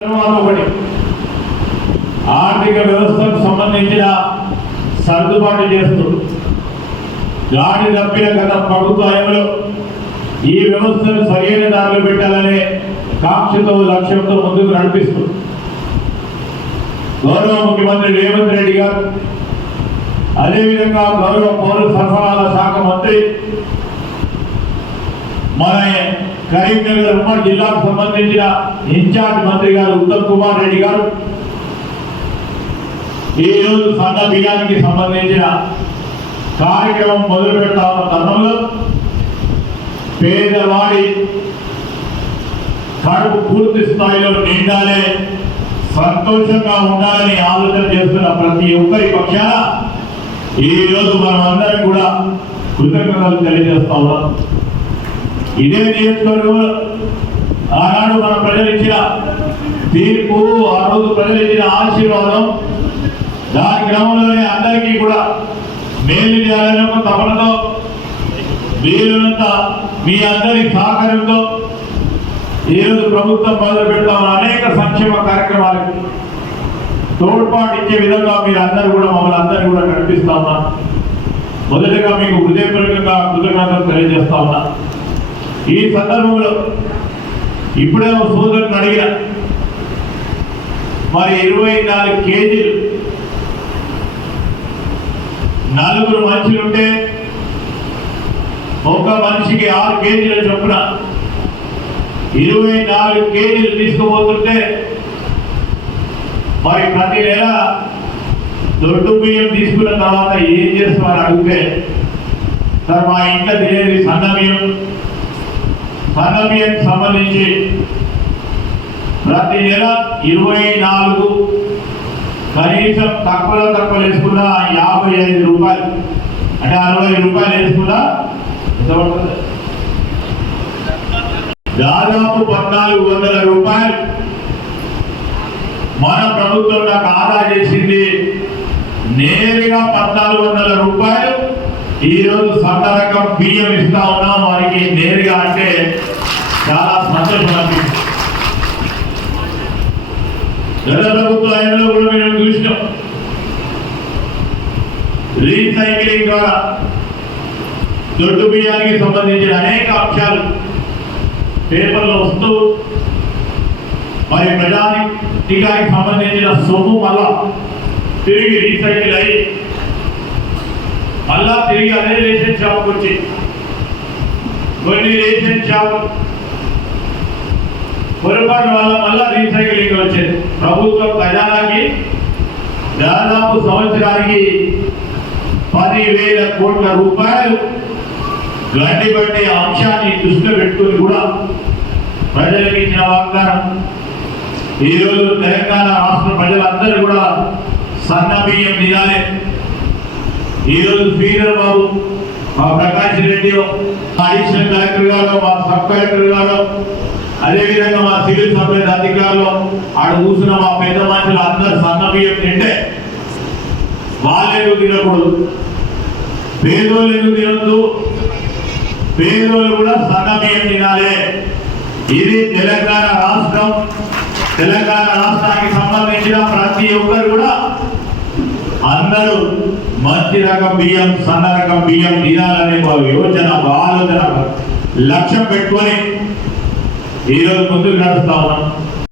ఒకటి ఆర్థిక వ్యవస్థకు సంబంధించిన సర్దుబాటు చేస్తూ గాడి తప్పిన గత ప్రభుత్వంలో ఈ వ్యవస్థను సరైన దారిలో పెట్టాలనే కాంక్షతో లక్ష్యంతో ముందుకు నడిపిస్తూ గౌరవ ముఖ్యమంత్రి రేవంత్ రెడ్డి గారు అదేవిధంగా గౌరవ పౌర సరఫరాల శాఖ మంత్రి మన కరీంనగర్ ఉమ్మడి జిల్లాకు సంబంధించిన ఇన్ఛార్జ్ మంత్రి గారు ఉత్తమ్ కుమార్ రెడ్డి గారు ఈరోజు సన్న బియ్యానికి సంబంధించిన కార్యక్రమం మొదలు పెడతా ఉన్న తరుణంలో పేదవాడి కడుపు పూర్తి స్థాయిలో నిండాలే సంతోషంగా ఉండాలని ఆలోచన చేస్తున్న ప్రతి ఒక్కరి పక్షాన ఈరోజు మనం అందరం కూడా కృతజ్ఞతలు తెలియజేస్తా ఉన్నాం. ఇదే నియోజకవర్గంలో ఆనాడు మన ప్రజలు ఇచ్చిన తీర్పు, ఆ రోజు ప్రజలు ఇచ్చిన ఆశీర్వాదం, దాని క్రమంలోనే అందరికీ కూడా మేలు చేయాలని ఒక తపనతో వీలున్నంత మీ అందరి సహకారంతో ఈరోజు ప్రభుత్వం మొదలు పెడతామని అనేక సంక్షేమ కార్యక్రమాలకు తోడ్పాటు ఇచ్చే విధంగా మీరు అందరూ కూడా మమ్మల్ని అందరూ కూడా నడిపిస్తా ఉన్నారు. మొదటగా మీకు హృదయపూర్వకంగా కృతజ్ఞతలు తెలియజేస్తా ఉన్నా. ఈ సందర్భంలో ఇప్పుడే సోదరుని అడిగిన మరి 24 కేజీలు నలుగురు మనుషులుంటే ఒక మనిషికి 6 కేజీల చొప్పున 24 కేజీలు తీసుకుపోతుంటే మరి ప్రతి నెల దొడ్డు బియ్యం తీసుకున్న తర్వాత ఏం చేస్తామని అడిగితే సార్ మా ఇంట్లో తినేది సన్న బియ్యానికి సంబంధించి ప్రతి నెల 24 కనీసం తక్కువ వేసుకున్నా 55 రూపాయలు అంటే 60 రూపాయలు వేసుకున్నా ఎంత పడుతుంది? దాదాపు 1400 రూపాయలు మన ప్రభుత్వం నాకు ఆదా చేసింది. నేరుగా 1400 రూపాయలు ఈరోజు సన్న రకం బియ్యం ఇస్తా ఉన్నాం వారికి నేరుగా. అంటే చాలా సంతోషం అనిపిస్తుంది. గత ప్రభుత్వంలో కూడా మేము చూసినాం రీసైక్లింగ్ ద్వారా దొడ్డు బియ్యానికి సంబంధించిన అనేక అంశాలు పేపర్లో వస్తూ మరి ప్రజానికి సంబంధించిన సొమ్ము మళ్ళా తిరిగి రీసైకిల్ అయ్యి మళ్ళా తిరిగి అదే రేషన్ షాప్కి వచ్చి కొన్ని రేషన్ షాప్ పొరపాటు వల్ల మళ్ళా రీసైక్లింగ్ వచ్చేది. ప్రభుత్వం ఖజానాకి దాదాపు సంవత్సరానికి 10,000 కోట్ల రూపాయలు గడ్డి పట్టే అంశాన్ని దృష్టిలో పెట్టుకుని కూడా ప్రజలకు ఇచ్చిన వాగ్దానం ఈరోజు తెలంగాణ రాష్ట్ర ప్రజలందరూ కూడా సన్న బియ్యం తినాలి. ఈరోజు స్పీకర్ బాబు మా ప్రకాష్ రెడ్డి, మా అడిషనల్ కలెక్టర్ గారు, మా సబ్ కలెక్టర్ గారు, అదేవిధంగా మా సివిల్ సప్లైస్ అధికారులు, ఆడ కూర్చున్న మా పెద్ద మనుషులు అందరూ సన్న బియ్యం తింటే వాళ్ళెందుకు తినకూడదు? పేదోళ్ళు ఎందుకు తినొద్దు? పేదోళ్ళు కూడా సన్న బియ్యం తినాలి. ఇది తెలంగాణ రాష్ట్రం. తెలంగాణ రాష్ట్రానికి సంబంధించిన ప్రతి ఒక్కరు కూడా అందరూ మంచి రకం బియ్యం, సన్న రకం బియ్యం తినాలనే యోచన, ఆలోచన, లక్ష్యం పెట్టుకొని ఈరోజు ముందుకు నడుస్తా ఉన్నాం.